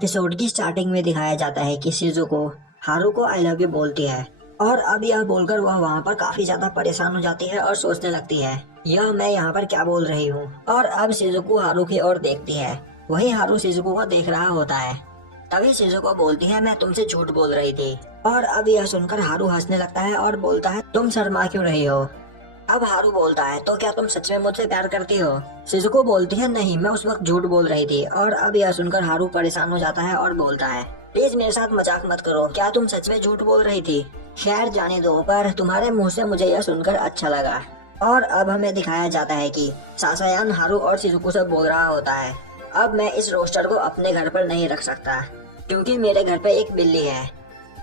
Episode की starting में दिखाया जाता है कि शिजुको हारू को आई लव यू बोलती है और अब यह बोलकर वह वहाँ पर काफी ज्यादा परेशान हो जाती है और सोचने लगती है यह मैं यहाँ पर क्या बोल रही हूँ। और अब शिजुको हारू की ओर देखती है, वही हारू शिजुको को देख रहा होता है। तभी शिजुको बोलती है मैं तुमसे झूठ बोल रही थी। और अब यह सुनकर हारू हंसने लगता है और बोलता है तुम शर्मा क्यों रही हो। अब हारू बोलता है तो क्या तुम सच में मुझसे प्यार करती हो। शिजुको बोलती है नहीं, मैं उस वक्त झूठ बोल रही थी। और अब यह सुनकर हारू परेशान हो जाता है और बोलता है प्लीज मेरे साथ मजाक मत करो, क्या तुम सच में झूठ बोल रही थी। खैर जाने दो, पर तुम्हारे मुंह से मुझे यह सुनकर अच्छा लगा। और अब हमें दिखाया जाता है कि सासायान हारू और शिजुको से बोल रहा होता है अब मैं इस रोस्टर को अपने घर पर नहीं रख सकता क्योंकि मेरे घर पे एक बिल्ली है।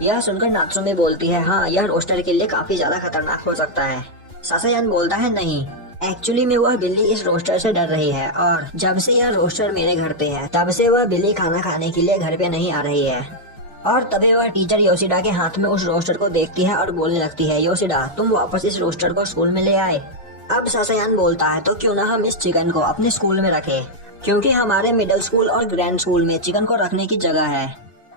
यह सुनकर नात्सुमी बोलती है हाँ, यह रोस्टर के लिए काफी ज्यादा खतरनाक हो सकता है। सासायान बोलता है नहीं, एक्चुअली में वह बिल्ली इस रोस्टर से डर रही है और जब से यह रोस्टर मेरे घर पे है तब से वह बिल्ली खाना खाने के लिए घर पे नहीं आ रही है। और तभी वह टीचर योशिडा के हाथ में उस रोस्टर को देखती है और बोलने लगती है योशिडा तुम वापस इस रोस्टर को स्कूल में ले आए। अब सासायान बोलता है तो क्यों ना हम इस चिकन को अपने स्कूल में रखें, क्योंकि हमारे मिडिल स्कूल और ग्रैंड स्कूल में चिकन को रखने की जगह है।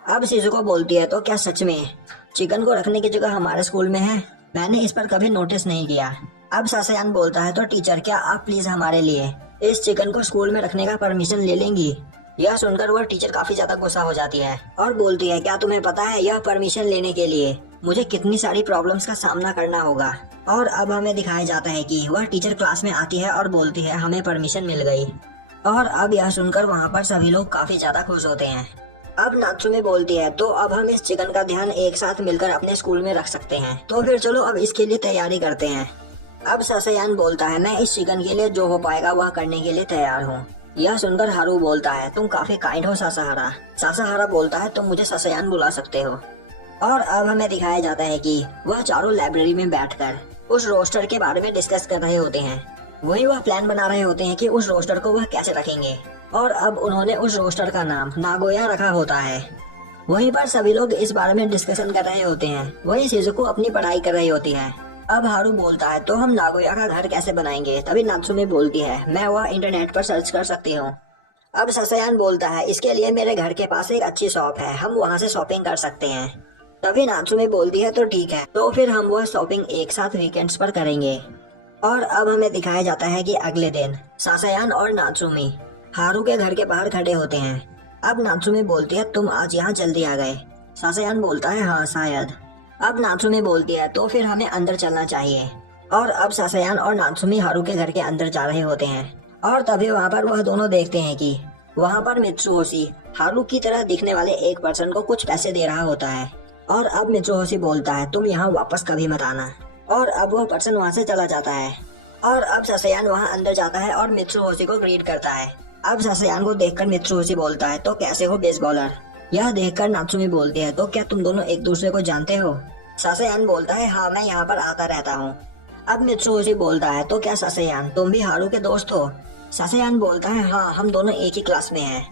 अब शिजुको बोलती है तो क्या सच में चिकन को रखने की जगह हमारे स्कूल में है, मैंने इस पर कभी नोटिस नहीं किया। अब सासायान बोलता है तो टीचर क्या आप प्लीज हमारे लिए इस चिकन को स्कूल में रखने का परमिशन ले लेंगी। यह सुनकर वह टीचर काफी ज्यादा गुस्सा हो जाती है और बोलती है क्या तुम्हें पता है यह परमिशन लेने के लिए मुझे कितनी सारी प्रॉब्लम्स का सामना करना होगा। और अब हमें दिखाया जाता है कि वह टीचर क्लास में आती है और बोलती है हमें परमिशन मिल गई। और अब यह सुनकर वहाँ पर सभी लोग काफी ज्यादा खुश होते हैं। अब नात्सुमी बोलती है तो अब हम इस चिकन का ध्यान एक साथ मिलकर अपने स्कूल में रख सकते हैं, तो फिर चलो अब इसके लिए तैयारी करते हैं। अब सासायान बोलता है मैं इस चिकन के लिए जो हो पाएगा वह करने के लिए तैयार हूँ। यह सुनकर हारू बोलता है तुम काफी काइंड हो सासाहारा। सासाहारा बोलता है तुम मुझे सासायान बुला सकते हो। और अब हमें दिखाया जाता है कि वह चारों लाइब्रेरी में बैठकर उस रोस्टर के बारे में डिस्कस कर रहे होते हैं। वही वह प्लान बना रहे होते हैं कि उस रोस्टर को वह कैसे रखेंगे। और अब उन्होंने उस रोस्टर का नाम नागोया रखा होता है। वहीं पर सभी लोग इस बारे में डिस्कशन कर रहे होते हैं। वहीं शिजुको अपनी पढ़ाई कर रही होती है। अब हारू बोलता है तो हम नागोया का घर कैसे बनाएंगे। तभी नात्सुमी बोलती है मैं वह इंटरनेट पर सर्च कर सकती हूँ। अब सासायान बोलता है इसके लिए मेरे घर के पास एक अच्छी शॉप है, हम वहाँ से शॉपिंग कर सकते हैं। तभी नात्सुमी बोलती है तो ठीक है, तो फिर हम वह शॉपिंग एक साथ वीकेंड्स पर करेंगे। और अब हमें दिखाया जाता है कि अगले दिन सासायान और नात्सुमी हारू के घर के बाहर खड़े होते हैं। अब नात्सुमी बोलती है तुम आज यहाँ जल्दी आ गए। सासायान बोलता है हाँ शायद। अब नात्सुमी बोलती है तो फिर हमें अंदर चलना चाहिए। और अब सासायान और नात्सुमी हारू के घर के अंदर जा रहे होते हैं। और तभी वहाँ पर वह दोनों देखते हैं कि वहाँ पर मित्सुहोशी हारू की तरह दिखने वाले एक पर्सन को कुछ पैसे दे रहा होता है। और अब मित्सुहोशी बोलता है तुम यहाँ वापस कभी मत आना। और अब वह पर्सन वहाँ से चला जाता है। और अब सासायान वहाँ अंदर जाता है और मित्सुहोशी को ग्रीट करता है। अब सासायान को देखकर मित्सुहोशी बोलता है तो कैसे हो बेसबॉलर। यह देखकर नात्सुमी बोलती है तो क्या तुम दोनों एक दूसरे को जानते हो। सासायान बोलता है हाँ मैं यहाँ पर आता रहता हूँ। अब मित्सुहोशी बोलता है तो क्या सासायान तुम भी हारू के दोस्त हो। सासायान बोलता है हाँ हम दोनों एक ही क्लास में हैं।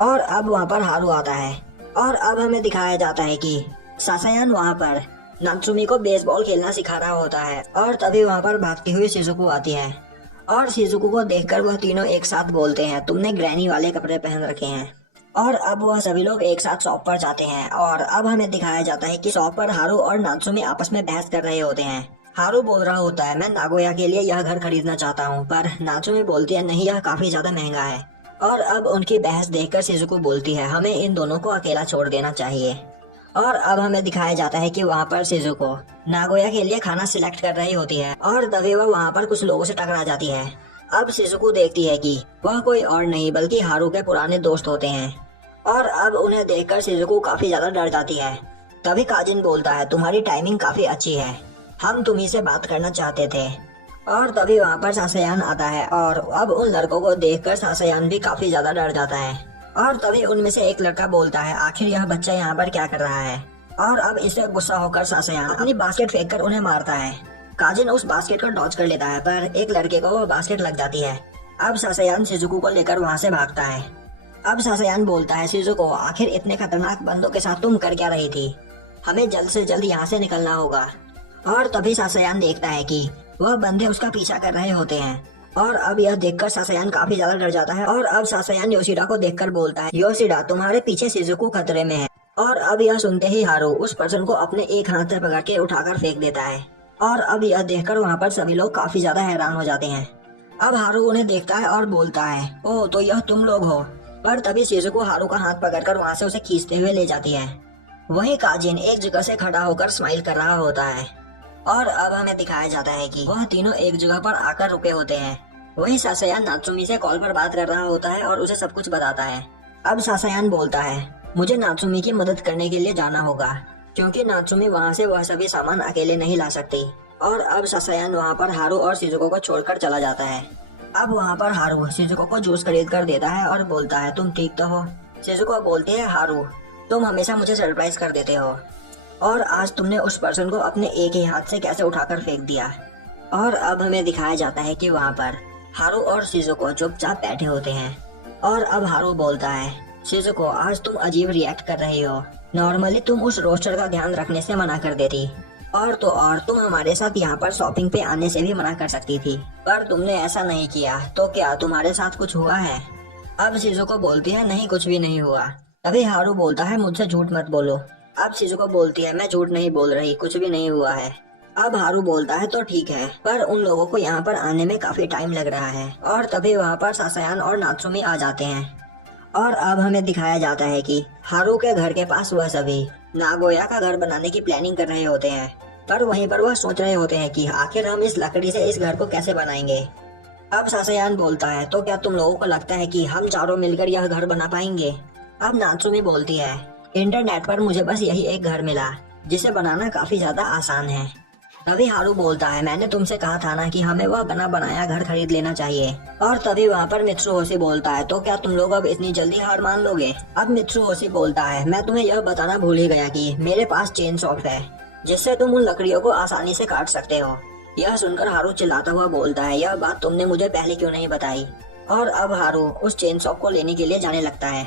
और अब वहाँ पर हारू आता है। और अब हमें दिखाया जाता है कि सासायान वहाँ पर नात्सुमी को बेसबॉल खेलना सिखा रहा होता है। और तभी वहाँ पर भागती हुई शिजुको आती है। और शिजुको को देखकर वह तीनों एक साथ बोलते हैं तुमने ग्रैनी वाले कपड़े पहन रखे हैं। और अब वह सभी लोग एक साथ शॉप पर जाते हैं। और अब हमें दिखाया जाता है कि शॉप पर हारू और नात्सुमी आपस में बहस कर रहे होते हैं। हारू बोल रहा होता है मैं नागोया के लिए यह घर खरीदना चाहता हूँ, पर नात्सुमी बोलती है नहीं यह काफी ज्यादा महंगा है। और अब उनकी बहस देखकर शिजुको बोलती है हमें इन दोनों को अकेला छोड़ देना चाहिए। और अब हमें दिखाया जाता है कि वहाँ पर शिजुको नागोया के लिए खाना सिलेक्ट कर रही होती है। और तभी वह वहाँ पर कुछ लोगों से टकरा जाती है। अब शिजुको देखती है कि वह कोई और नहीं बल्कि हारू के पुराने दोस्त होते हैं। और अब उन्हें देखकर शिजुको काफी ज्यादा डर जाती है। तभी काजिन बोलता है तुम्हारी टाइमिंग काफी अच्छी है, हम तुम्ही से बात करना चाहते थे। और तभी वहाँ पर सासायान आता है। और अब उन लड़कों को देखकर सासायान भी काफी ज्यादा डर जाता है। और तभी उनमें से एक लड़का बोलता है आखिर यह बच्चा यहाँ पर क्या कर रहा है। और अब इससे गुस्सा होकर सासायान अपनी बास्केट फेंककर उन्हें मारता है। काजिन उस बास्केट को डॉज कर लेता है, पर एक लड़के को वो बास्केट लग जाती है। अब सासायान शिजुको को लेकर वहाँ से भागता है। अब सासायान बोलता है शिजुको आखिर इतने खतरनाक बंदों के साथ तुम कर क्या रही थी, हमें जल्द से जल्द यहाँ से निकलना होगा। और तभी सासायान देखता है कि वह बंदे उसका पीछा कर रहे होते हैं। और अब यह देखकर सासायान काफी ज्यादा डर जाता है और अब सासायान योशिडा को देखकर बोलता है, योशिडा तुम्हारे पीछे शिजुको खतरे में है। और अब यह सुनते ही हारू उस पर्सन को अपने एक हाथ से पकड़ के उठाकर फेंक देता है। और अब यह देखकर वहाँ पर सभी लोग काफी ज्यादा हैरान हो जाते हैं। अब हारू उन्हें देखता है और बोलता है, ओह तो यह तुम लोग हो। पर तभी शिजुको हारू का हाथ पकड़कर वहाँ से उसे खींचते हुए ले जाती है। वहीं काजिन एक जगह से खड़ा होकर स्माइल कर रहा होता है और अब हमें दिखाया जाता है कि वह तीनों एक जगह पर आकर रुके होते हैं। वहीं सासायान नात्सुमी से कॉल पर बात कर रहा होता है और उसे सब कुछ बताता है। अब सासायान बोलता है, मुझे नात्सुमी की मदद करने के लिए जाना होगा क्योंकि नात्सुमी वहाँ से वह सभी सामान अकेले नहीं ला सकती। और अब सासायान वहाँ पर हारू और शिजुको को छोड़कर चला जाता है। अब वहाँ पर हारू शिजुको को जूस खरीद कर देता है और बोलता है, तुम ठीक तो हो। शिजुको बोलती है, हारू तुम हमेशा मुझे सरप्राइज कर देते हो और आज तुमने उस पर्सन को अपने एक ही हाथ से कैसे उठाकर फेंक दिया। और अब हमें दिखाया जाता है कि वहाँ पर हारू और शिजुको चुपचाप बैठे होते हैं। और अब हारू बोलता है, शिजुको आज तुम अजीब रिएक्ट कर रही हो। नॉर्मली तुम उस रोस्टर का ध्यान रखने से मना कर देती और तो और तुम हमारे साथ यहाँ पर शॉपिंग पे आने से भी मना कर सकती थी, पर तुमने ऐसा नहीं किया। तो क्या तुम्हारे साथ कुछ हुआ है? अब शिजुको बोलती है, नहीं कुछ भी नहीं हुआ। तभी हारू बोलता है, मुझसे झूठ मत बोलो। अब शिजुको बोलती है, मैं झूठ नहीं बोल रही, कुछ भी नहीं हुआ है। अब हारू बोलता है, तो ठीक है, पर उन लोगों को यहाँ पर आने में काफी टाइम लग रहा है। और तभी वहाँ पर सासायान और नात्सुमी आ जाते हैं। और अब हमें दिखाया जाता है कि हारू के घर के पास वह सभी नागोया का घर बनाने की प्लानिंग कर रहे होते हैं। पर वहीं पर वह सोच रहे होते हैं कि आखिर हम इस लकड़ी से इस घर को कैसे बनाएंगे। अब सासायान बोलता है, तो क्या तुम लोगों को लगता है कि हम चारों मिलकर यह घर बना पाएंगे? अब नात्सुमी बोलती है, इंटरनेट पर मुझे बस यही एक घर मिला जिसे बनाना काफी ज्यादा आसान है। तभी हारू बोलता है, मैंने तुमसे कहा था ना कि हमें वह बना बनाया घर खरीद लेना चाहिए। और तभी वहाँ पर मित्सुहोशी बोलता है, तो क्या तुम लोग अब इतनी जल्दी हार मान लोगे? अब मित्सुहोशी बोलता है, मैं तुम्हें यह बताना भूल ही गया कि मेरे पास चेन सॉफ्ट है जिससे तुम उन लकड़ियों को आसानी से काट सकते हो। यह सुनकर हारू चिल्लाता हुआ बोलता है, यह बात तुमने मुझे पहले क्यों नहीं बताई? और अब हारू उस चेन सॉफ्ट को लेने के लिए जाने लगता है।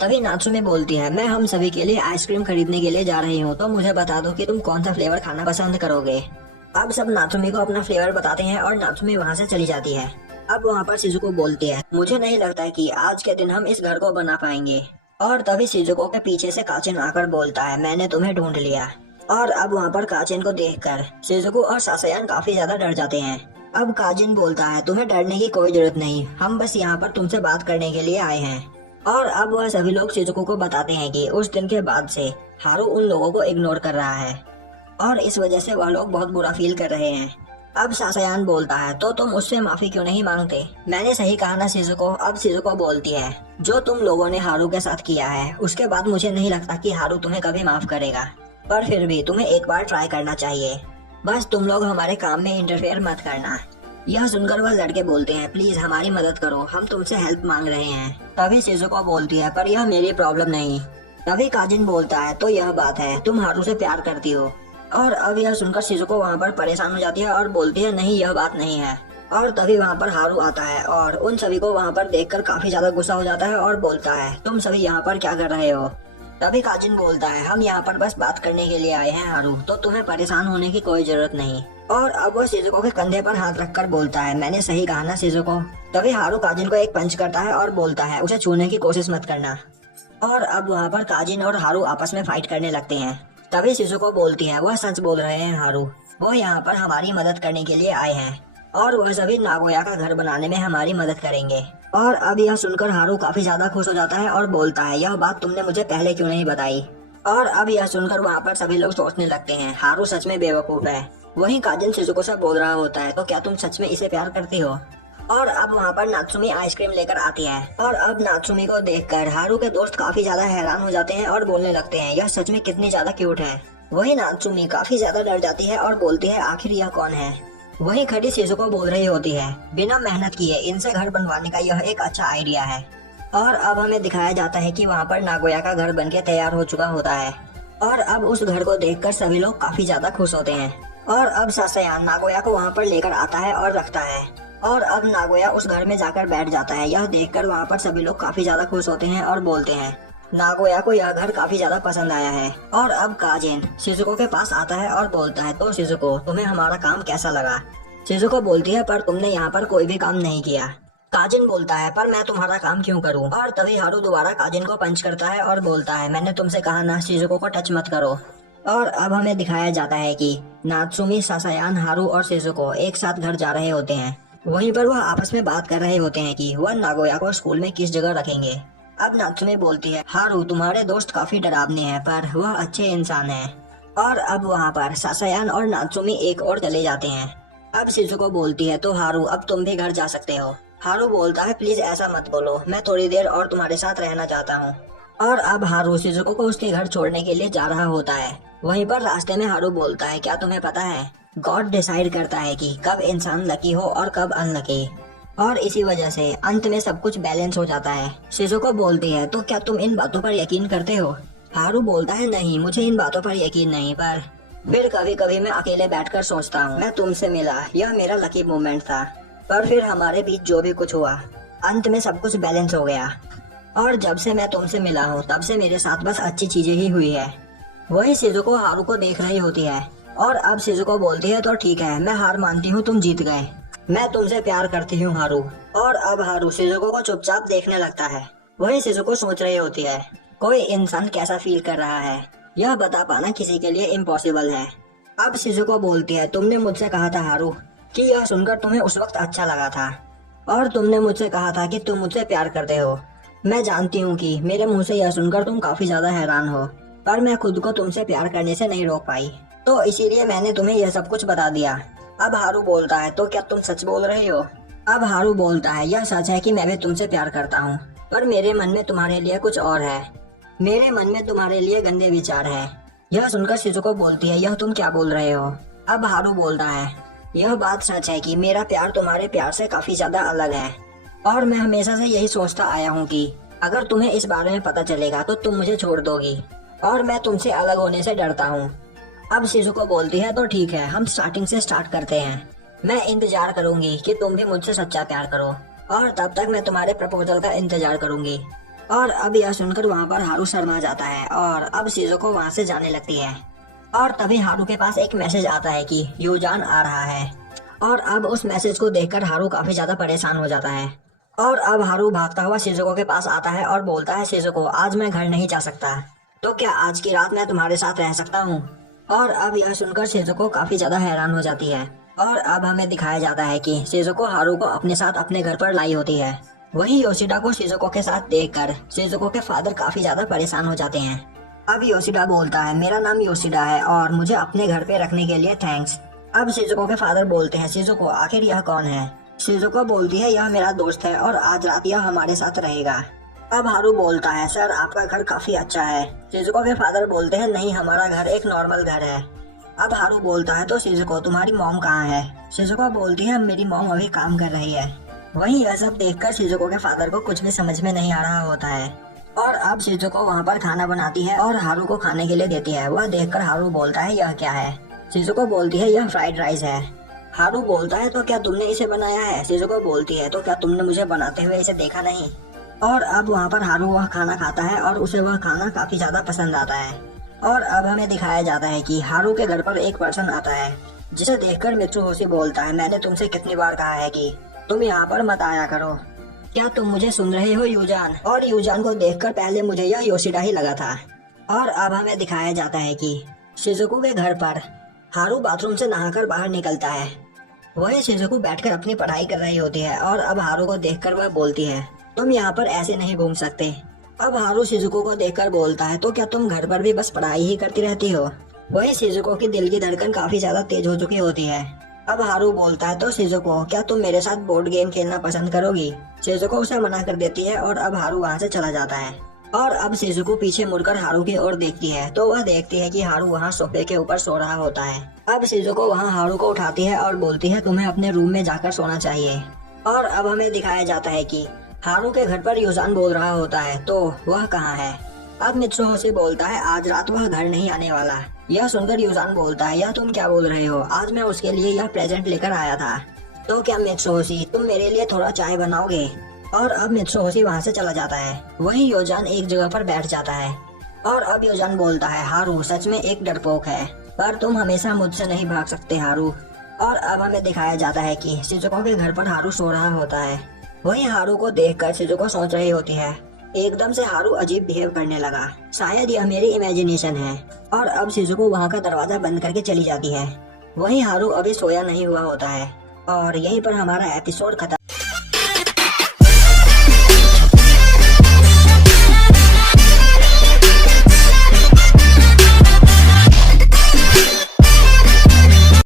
तभी नात्सुमी बोलती है, मैं हम सभी के लिए आइसक्रीम खरीदने के लिए जा रही हूँ, तो मुझे बता दो कि तुम कौन सा फ्लेवर खाना पसंद करोगे। अब सब नात्सुमी को अपना फ्लेवर बताते हैं और नात्सुमी वहाँ से चली जाती है। अब वहाँ पर शिजुको बोलती है, मुझे नहीं लगता है कि आज के दिन हम इस घर को बना पाएंगे। और तभी शिजुको के पीछे से काचिन आकर बोलता है, मैंने तुम्हें ढूंढ लिया। और अब वहाँ पर काचिन को देखकर शिजुको और सासायान काफी ज्यादा डर जाते हैं। अब काजिन बोलता है, तुम्हें डरने की कोई जरूरत नहीं, हम बस यहाँ पर तुमसे बात करने के लिए आए हैं। और अब वह सभी लोग शिजुको को बताते हैं कि उस दिन के बाद से हारू उन लोगों को इग्नोर कर रहा है और इस वजह से वह लोग बहुत बुरा फील कर रहे हैं। अब सासायान बोलता है, तो तुम उससे माफी क्यों नहीं मांगते? मैंने सही कहा ना शिजुको? अब शिजुको बोलती है, जो तुम लोगों ने हारू के साथ किया है उसके बाद मुझे नहीं लगता कि हारू तुम्हें कभी माफ करेगा, पर फिर भी तुम्हें एक बार ट्राई करना चाहिए। बस तुम लोग हमारे काम में इंटरफेयर मत करना। यह सुनकर वह लड़के बोलते हैं, प्लीज हमारी मदद करो, हम तुमसे हेल्प मांग रहे हैं। तभी शिजुको बोलती है, पर यह मेरी प्रॉब्लम नहीं। तभी काजिन बोलता है, तो यह बात है, तुम हारू से प्यार करती हो। और अब यह सुनकर शिजुको वहाँ पर परेशान हो जाती है और बोलती है, नहीं यह बात नहीं है। और तभी वहाँ पर हारू आता है और उन सभी को वहाँ पर देखकर काफी ज्यादा गुस्सा हो जाता है और बोलता है, तुम सभी यहाँ पर क्या कर रहे हो? तभी काजिन बोलता है, हम यहाँ पर बस बात करने के लिए आए हैं हारू, तो तुम्हें परेशान होने की कोई जरूरत नहीं। और अब वह शिजुको के कंधे पर हाथ रखकर बोलता है, मैंने सही कहा ना शिजुको? तभी हारू काजिन को एक पंच करता है और बोलता है, उसे छूने की कोशिश मत करना। और अब वहाँ पर काजिन और हारू आपस में फाइट करने लगते हैं। तभी शिजुको बोलती है, वह सच बोल रहे हैं हारू, वो यहाँ पर हमारी मदद करने के लिए आए हैं और वह सभी नागोया का घर बनाने में हमारी मदद करेंगे। और अब यह सुनकर हारू काफी ज्यादा खुश हो जाता है और बोलता है, यह बात तुमने मुझे पहले क्यों नहीं बताई? और अब यह सुनकर वहाँ पर सभी लोग सोचने लगते हैं, हारू सच में बेवकूफ है। वहीं काजिन शिजुको से बोल रहा होता है, तो क्या तुम सच में इसे प्यार करती हो? और अब वहाँ पर नात्सुमी आइसक्रीम लेकर आती है और अब नात्सुमी को देखकर हारू के दोस्त काफी ज्यादा हैरान हो जाते हैं और बोलने लगते हैं, यह सच में कितनी ज्यादा क्यूट है। वही नात्सुमी काफी ज्यादा डर जाती है और बोलती है, आखिर यह कौन है? वहीं खड़ी शिजुको बोल रही होती है, बिना मेहनत किए इनसे घर बनवाने का यह एक अच्छा आइडिया है। और अब हमें दिखाया जाता है कि वहाँ पर नागोया का घर बनके तैयार हो चुका होता है और अब उस घर को देखकर सभी लोग काफी ज्यादा खुश होते हैं। और अब सासायान नागोया को वहाँ पर लेकर आता है और रखता है और अब नागोया उस घर में जाकर बैठ जाता है। यह देखकर वहाँ पर सभी लोग काफी ज्यादा खुश होते हैं और बोलते हैं, नागोया को यह घर काफी ज्यादा पसंद आया है। और अब काजिन शिजुको के पास आता है और बोलता है, तो शिजुको तुम्हें हमारा काम कैसा लगा? शिजुको बोलती है पर तुमने यहाँ पर कोई भी काम नहीं किया। काजिन बोलता है पर मैं तुम्हारा काम क्यों करूँ। और तभी हारू दोबारा काजिन को पंच करता है और बोलता है मैंने तुमसे कहा ना शिजुको को टच मत करो। और अब हमें दिखाया जाता है कि नात्सुमी, सासायान, हारू और शिजुको एक साथ घर जा रहे होते हैं। वहीं पर वह आपस में बात कर रहे होते हैं कि वह नागोया को स्कूल में किस जगह रखेंगे। अब नात्सुमी बोलती है हारू तुम्हारे दोस्त काफी डरावने हैं पर वह अच्छे इंसान हैं। और अब वहाँ पर सासायान और नात्सुमी एक और चले जाते हैं। अब शिजुको बोलती है तो हारू अब तुम भी घर जा सकते हो। हारू बोलता है प्लीज ऐसा मत बोलो, मैं थोड़ी देर और तुम्हारे साथ रहना चाहता हूँ। और अब हारू शिजुको को उसके घर छोड़ने के लिए जा रहा होता है। वहीं पर रास्ते में हारू बोलता है क्या तुम्हें पता है गॉड डिसाइड करता है कि कब इंसान लकी हो और कब अनलकी, और इसी वजह से अंत में सब कुछ बैलेंस हो जाता है। शिजुको बोलती है तो क्या तुम इन बातों पर यकीन करते हो। हारू बोलता है नहीं मुझे इन बातों पर यकीन नहीं, पर फिर कभी कभी मैं अकेले बैठकर सोचता हूँ मैं तुमसे मिला, यह मेरा लकी मोमेंट था। पर फिर हमारे बीच जो भी कुछ हुआ अंत में सब कुछ बैलेंस हो गया, और जब से मैं तुमसे मिला हूँ तब से मेरे साथ बस अच्छी चीजें ही हुई है। वही शिजुको हारू को देख रही होती है और अब शिजुको बोलती है तो ठीक है मैं हार मानती हूँ, तुम जीत गए, मैं तुमसे प्यार करती हूँ हारू। और अब हारू शिजुको को चुपचाप देखने लगता है। वही शिजुको सोच रही होती है कोई इंसान कैसा फील कर रहा है यह बता पाना किसी के लिए इम्पॉसिबल है। अब शिजुको बोलती है तुमने मुझसे कहा था हारू कि यह सुनकर तुम्हें उस वक्त अच्छा लगा था, और तुमने मुझसे कहा था कि तुम मुझसे प्यार करते हो। मैं जानती हूँ कि मेरे मुंह से यह सुनकर तुम काफी ज्यादा हैरान हो, पर मैं खुद को तुमसे प्यार करने से नहीं रोक पाई, तो इसीलिए मैंने तुम्हें यह सब कुछ बता दिया। अब हारू बोलता है तो क्या तुम सच बोल रही हो। अब हारू बोलता है यह सच है कि मैं भी तुमसे प्यार करता हूँ, पर मेरे मन में तुम्हारे लिए कुछ और है, मेरे मन में तुम्हारे लिए गंदे विचार है। यह सुनकर शिजुको बोलती है यह तुम क्या बोल रहे हो। अब हारू बोलता है यह बात सच है कि मेरा प्यार तुम्हारे प्यार से काफी ज्यादा अलग है, और मैं हमेशा से यही सोचता आया हूँ कि अगर तुम्हें इस बारे में पता चलेगा तो तुम मुझे छोड़ दोगी, और मैं तुमसे अलग होने से डरता हूँ। अब शिजुको बोलती है तो ठीक है हम स्टार्टिंग से स्टार्ट करते हैं, मैं इंतजार करूंगी कि तुम भी मुझसे सच्चा प्यार करो, और तब तक मैं तुम्हारे प्रपोजल का इंतजार करूंगी। और अब यह सुनकर वहाँ पर हारू शर्मा जाता है और अब शिजुको वहाँ से जाने लगती है। और तभी हारू के पास एक मैसेज आता है कि यूजान आ रहा है, और अब उस मैसेज को देखकर हारू काफी ज्यादा परेशान हो जाता है। और अब हारू भागता हुआ शिजुको के पास आता है और बोलता है शिजुको आज मैं घर नहीं जा सकता, तो क्या आज की रात मैं तुम्हारे साथ रह सकता हूँ। और अब यह सुनकर शिजुको काफी ज्यादा हैरान हो जाती है। और अब हमें दिखाया जाता है कि शिजुको हारू को अपने साथ अपने घर पर लाई होती है। वही योशिडा को शिजुको के साथ देखकर शिजुको के फादर काफी ज्यादा परेशान हो जाते हैं। अब योशिडा बोलता है मेरा नाम योशिडा है और मुझे अपने घर पे रखने के लिए थैंक्स। अब शिजुको के फादर बोलते हैं शिजुको आखिर यह कौन है। शिजुको बोलती है यह मेरा दोस्त है और आज रात यह हमारे साथ रहेगा। अब हारू बोलता है सर आपका घर काफी अच्छा है। शिजुको के फादर बोलते हैं नहीं हमारा घर एक नॉर्मल घर है। अब हारू बोलता है तो शिजुको तुम्हारी मॉम कहाँ है। शिजुको बोलती है मेरी मॉम अभी काम कर रही है। वहीं यह सब देखकर शिजुको के फादर को कुछ भी समझ में नहीं आ रहा होता है। और अब शिजुको वहाँ पर खाना बनाती है और हारू को खाने के लिए देती है। वह देखकर हारू बोलता है यह क्या है। शिजुको बोलती है यह फ्राइड राइस है। हारू बोलता है तो क्या तुमने इसे बनाया है। शिजुको बोलती है तो क्या तुमने मुझे बनाते हुए इसे देखा नहीं। और अब वहाँ पर हारू वह खाना खाता है और उसे वह खाना काफी ज्यादा पसंद आता है। और अब हमें दिखाया जाता है कि हारू के घर पर एक पर्सन आता है जिसे देखकर मित्सुहोशी बोलता है मैंने तुमसे कितनी बार कहा है कि तुम यहाँ पर मत आया करो, क्या तुम मुझे सुन रहे हो यूजान। और यूजान को देखकर पहले मुझे यह योशिडा ही लगा था। और अब हमें दिखाया जाता है कि शिजुको के घर पर हारू बाथरूम से नहाकर बाहर निकलता है। वही शिजुको बैठकर अपनी पढ़ाई कर रही होती है और अब हारू को देखकर वह बोलती है तुम यहाँ पर ऐसे नहीं घूम सकते। अब हारू शिजुको को देखकर बोलता है तो क्या तुम घर पर भी बस पढ़ाई ही करती रहती हो। वही शिजुको की दिल की धड़कन काफी ज्यादा तेज हो चुकी होती है। अब हारू बोलता है तो शिजुको क्या तुम मेरे साथ बोर्ड गेम खेलना पसंद करोगी। शिजुको उसे मना कर देती है और अब हारू वहाँ से चला जाता है। और अब शिजुको पीछे मुड़कर हारू की ओर देखती है तो वह देखती है कि हारू वहाँ सोफे के ऊपर सो रहा होता है। अब शिजुको वहाँ हारू को उठाती है और बोलती है तुम्हें अपने रूम में जाकर सोना चाहिए। और अब हमें दिखाया जाता है कि हारू के घर पर यूजान बोल रहा होता है तो वह कहाँ है। अब मित्सुहोशी बोलता है आज रात वह घर नहीं आने वाला। यह सुनकर यूजान बोलता है यह तुम क्या बोल रहे हो, आज मैं उसके लिए यह प्रेजेंट लेकर आया था। तो क्या मित्सुहोशी तुम मेरे लिए थोड़ा चाय बनाओगे। और अब मित्सुहोशी वहाँ से चला जाता है। वहीं यूजान एक जगह पर बैठ जाता है। और अब यूजान बोलता है हारू सच में एक डरपोक है, पर तुम हमेशा मुझसे नहीं भाग सकते हारू। और अब हमें दिखाया जाता है कि शिजुको के घर पर हारू सो रहा होता है। वहीं हारू को देखकर शिजुको सोच रही होती है। एकदम से हारू अजीब बिहेव करने लगा, शायद यह मेरी इमेजिनेशन है। और अब शिजुको वहाँ का दरवाजा बंद करके चली जाती है। वहीं हारू अभी सोया नहीं हुआ होता है। और यहीं पर हमारा एपिसोड खत्म